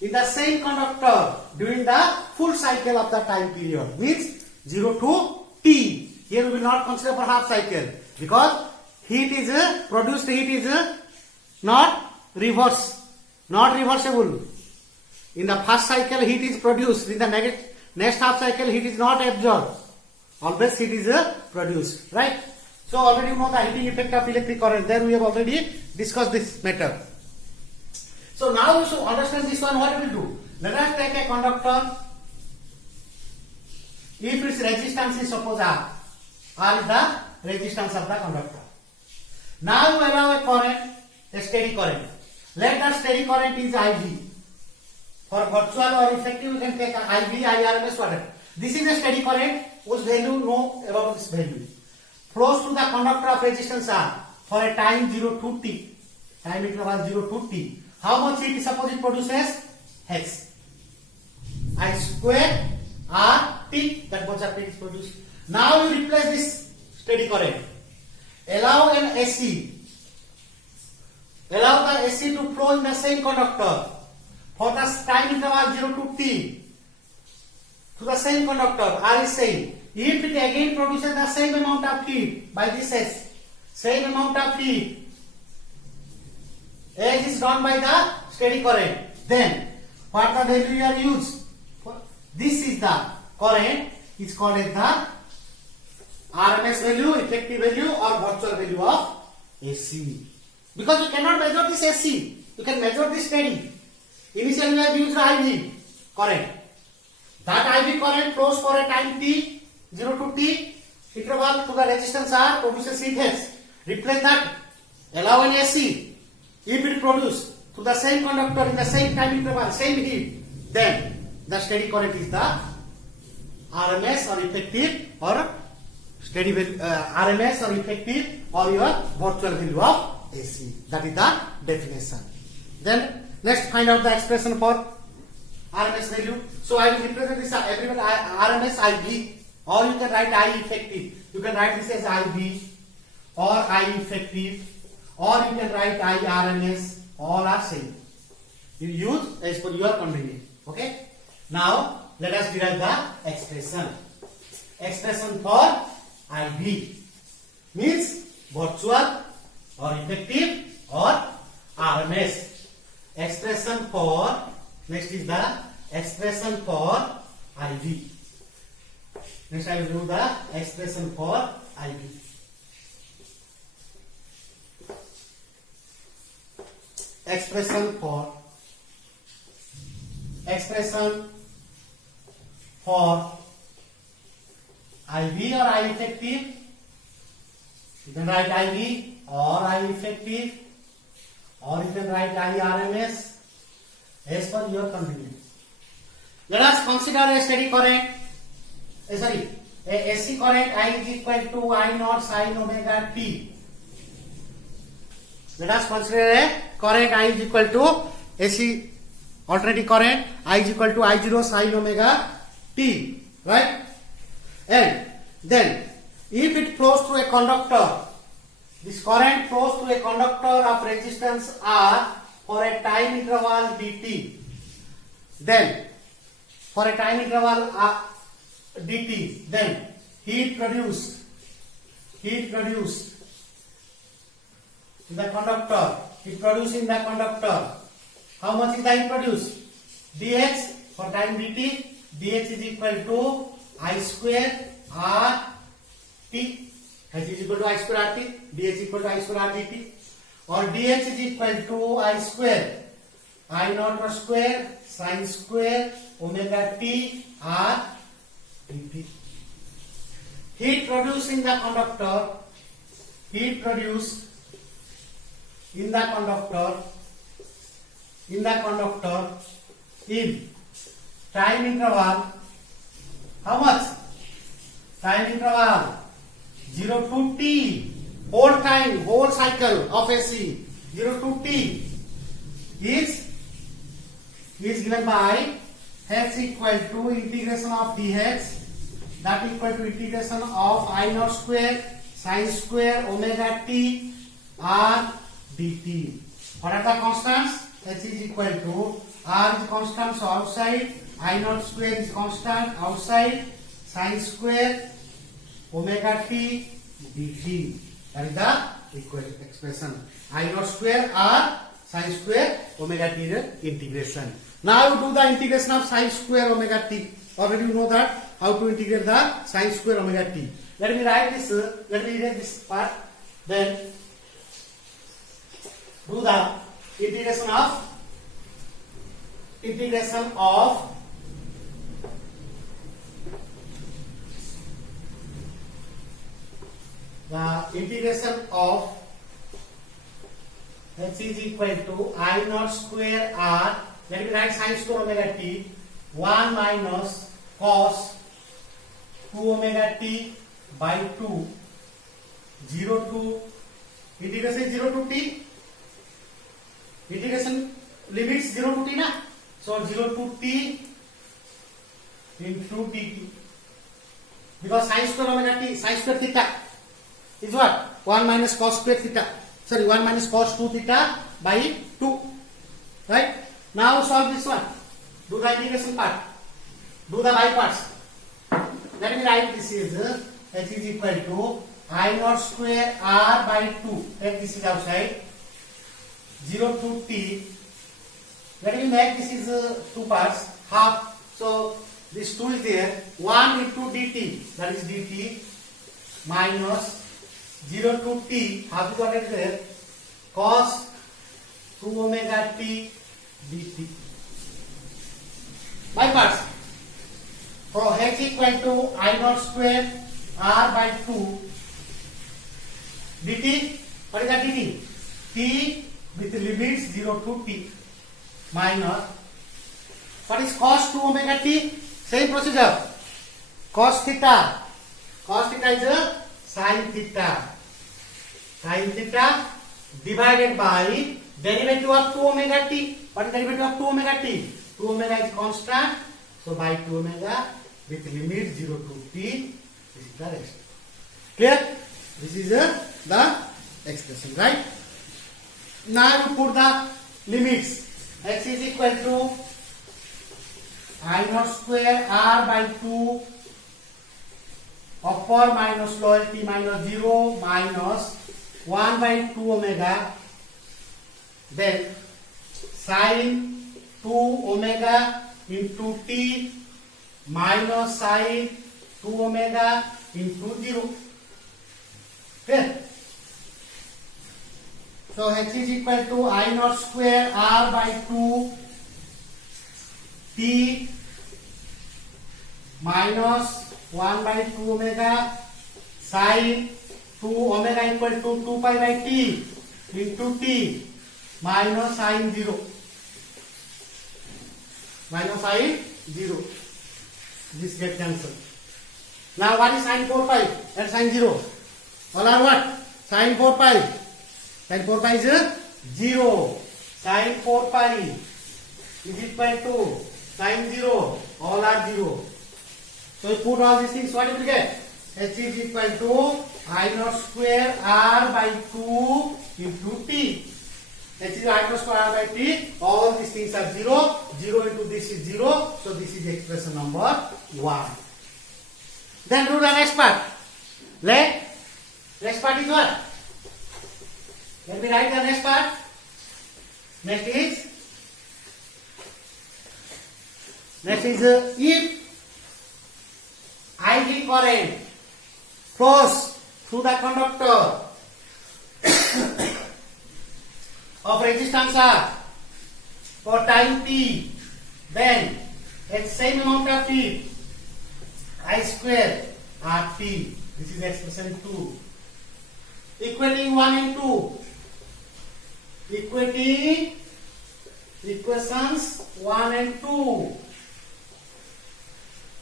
in the same conductor during the full cycle of the time period. Means 0 to T. Here we will not consider for half cycle because produced heat is not reversible. In the first cycle heat is produced. In the next half cycle heat is not absorbed. Always heat is produced. Right? So already you know the heating effect of electric current. There we have already discussed this matter. So now you should understand this one. What we will do? Let us take a conductor. If its resistance is suppose R is the resistance of the conductor. Now you allow a current, a steady current. Let the steady current is IV. For virtual or effective you can take IV, IRMS, whatever. This is a steady current whose value know about this value. Flows to the conductor of resistance R for a time 0 to T. Time interval 0 to T. How much heat suppose it produces? H. I square R T, that much of heat is produced. Now you replace this steady current. Allow an AC. Allow the AC to flow in the same conductor for the time interval 0 to T. To the same conductor, R is same. If it again produces the same amount of heat by this S, same amount of heat as is done by the steady current, then what the value you are used? This is the current is called as the RMS value, effective value or virtual value of AC. Because you cannot measure this AC, you can measure this steady. Initially we have used IV current. That IV current flows for a time T, 0 to T, interval to the resistance R, produces heat H. Replace that, allow an AC. If it produces to the same conductor in the same time interval, same heat, then the steady current is the RMS or effective or steady RMS or effective or your virtual value of AC. That is the definition. Then next find out the expression for RMS value. So I will represent this everyone RMS IV, or you can write I effective. You can write this as IV or I effective, or you can write I RMS. All are same. You use as per your convenience. Okay. Now let us derive the expression. Expression for IV means virtual or effective or RMS. Expression for, next is the expression for IV. Next I will do the expression for IV. Expression for IV or I effective. You can write IV or I effective, or you can write I RMS as per your convenience. Let us consider a steady current. A AC current I is equal to I naught sin omega t. Let us consider a current I is equal to AC alternating current I is equal to I0 sin omega t, right? And then if it flows through a conductor, this current flows through a conductor of resistance R for a time interval dt. Then for a time interval dt, then heat produced in the conductor, heat produced in the conductor. How much is the heat produced? dH for time dt, dH is equal to I square R T. H is equal to I square R T, dH is equal to I square R dt, or dH is equal to I square I naught square sin square omega t R dt. heat produced in the conductor, heat produced in the conductor in time interval, how much? Time interval 0 to t, whole time, whole cycle of AC 0 to t is given by h equal to integration of dh, that equal to integration of I naught square sin square omega t r dt. What are the constants? H is equal to r is constant, so outside I naught square is constant, outside sin square omega t dt. That is the equal expression. I naught square r sin square omega t integration. Now you do the integration of sin square omega t. Already you know that how to integrate the sin square omega t. Let me write this. Let me erase this part. Then do the integration of the integration of h is equal to I naught square r. Let me write sin square omega t 1 minus cos 2 omega t by 2 0 to integration 0 to t, integration limits 0 to t na, so 0 to t into dt, because sin square omega t, sin square theta is what? 1 minus cos square theta, sorry 1 minus cos 2 theta by 2, right? Now solve this one, do the integration part, do the by parts. Let me write this is h is equal to I naught square r by 2, take this is outside 0 to t. Let me make this is 2 parts, half, so this 2 is there, 1 into dt, that is dt minus 0 to t, half is what is there, cos 2 omega t dt. By parts. So h equal to I naught square r by 2 dt. What is that dt? T with limits 0 to t minus, what is cos 2 omega t? Same procedure. Cos theta. Cos theta is a sin theta. Sin theta divided by derivative of 2 omega t. What is derivative of 2 omega t? 2 omega is constant, so by 2 omega with limit 0 to t. This is the rest. Clear? This is the expression, right? Now you put the limits. X is equal to I naught square r by 2 upper minus lower t minus 0 minus 1 by 2 omega, then sin 2 omega into t minus sin 2 omega into 0. Okay. So h is equal to I naught square r by 2 t minus 1 by 2 omega sin 2 omega equal to 2 pi by t into t minus sin 0. Minus sin 0. This get cancelled. Now what is sin 4 pi and sin 0? All are what? Sin 4 pi. Sin 4 pi is 0. Sin 4 pi is equal to sin 0. All are 0. So you put all these things, what do you get? H is equal to I naught square r by 2 into t. H is I naught square r by t. All these things are 0. 0 into this is 0. So this is expression number 1. Then do the next part. Next part is what? Let me write the next part. Next is if IV current flows through the conductor of resistance R for time t, then at same amount of heat I square RT This is expression 2. Equating 1 and 2. Equating equations 1 and 2.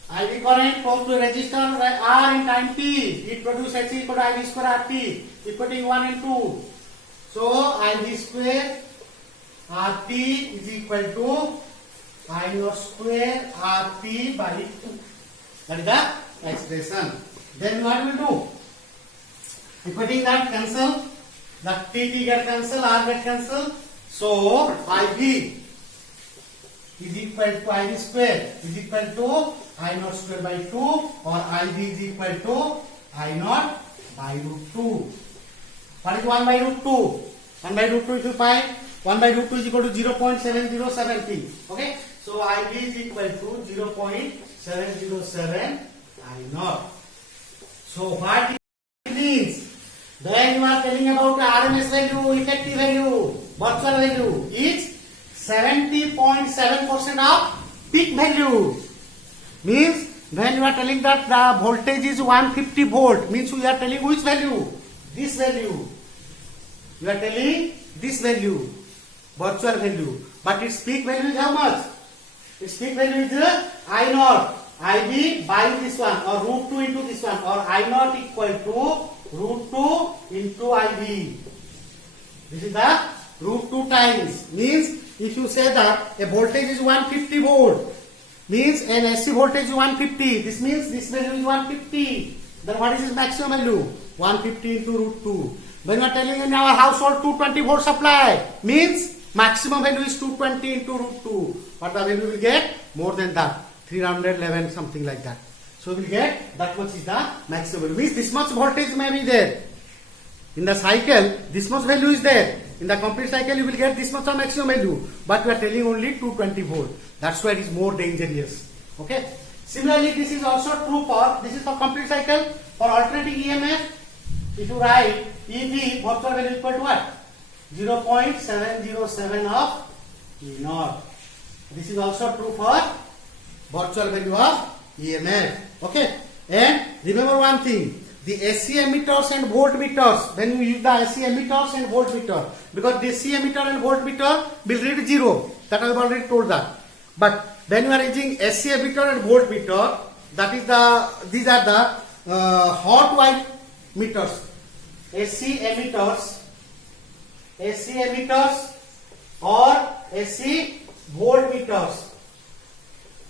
IV current flows to resistor R in time t. It produces H equal to IV square RT. Equating 1 and 2. So IV square RT is equal to I naught square RT by 2. That is the expression. Then what we will do? Equating that cancel. That T get cancel, R get cancel. So IV is equal to IV square is equal to I naught square by 2, or IV is equal to I naught by root 2. What is 1 by root 2? 1 by root 2 if you find 1 by root 2 is equal to 0.7070. Okay, so IV is equal to 0.707 I naught. So what it means? Then you are telling about the RMS value, effective value, virtual value is 70.7% of peak value. Means when you are telling that the voltage is 150 volt, means you are telling which value? This value. You are telling this value, virtual value. But its peak value is how much? Its peak value is I naught, IV by this one, or root 2 into this one, or I naught equal to root 2 into IV. This is the root 2 times. Means if you say that a voltage is 150 volt, means an AC voltage is 150. This means this value is 150. Then what is its maximum value? 150 into root 2. When we are telling in our household 220 volt supply, means maximum value is 220 into root 2. But the value we will get more than that, 311 something like that. So we will get that much is the maximum value. Means this much voltage may be there. In the cycle, this much value is there. In the complete cycle, you will get this much of maximum value. But we are telling only 220 volt. That's why it is more dangerous. Okay. Similarly, this is also true for, this is for complete cycle. For alternating EMF, if you write EV, virtual value equal to what? 0.707 of E naught. This is also true for virtual value of EMF. Okay. And remember one thing. The AC emitters and voltmeters, when you use the AC emitters and voltmeter, because the AC emitter and voltmeter will read 0. That I have already told that. But when you are using AC emitter and voltmeter, that is the, these are the hot wire meters. AC emitters or AC voltmeters.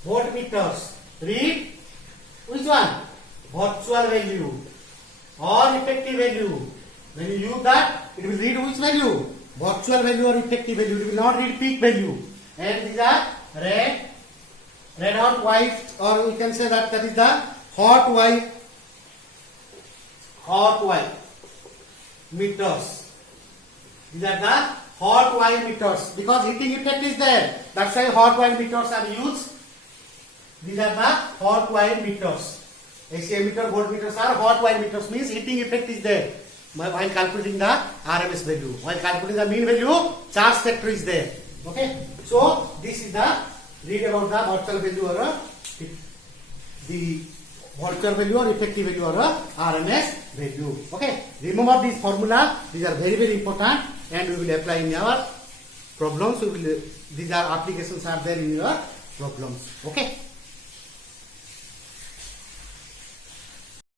Voltmeters read which one? Virtual value or effective value. When you use that, it will read which value? Virtual value or effective value. It will not read peak value. And these are red hot white, or we can say that that is the hot white meters. These are the hot wire meters, because heating effect is there. That's why hot wire meters are used. These are the hot wire meters. AC emitter, voltmeters are hot wire meters, means heating effect is there. While calculating the RMS value, while calculating the mean value, charge factor is there. Okay. So this is the read about the virtual value or the virtual value or effective value or RMS value. Okay. Remember this formula. These are very, very important, and we will apply in our problems. These are applications are there in your problems. Okay.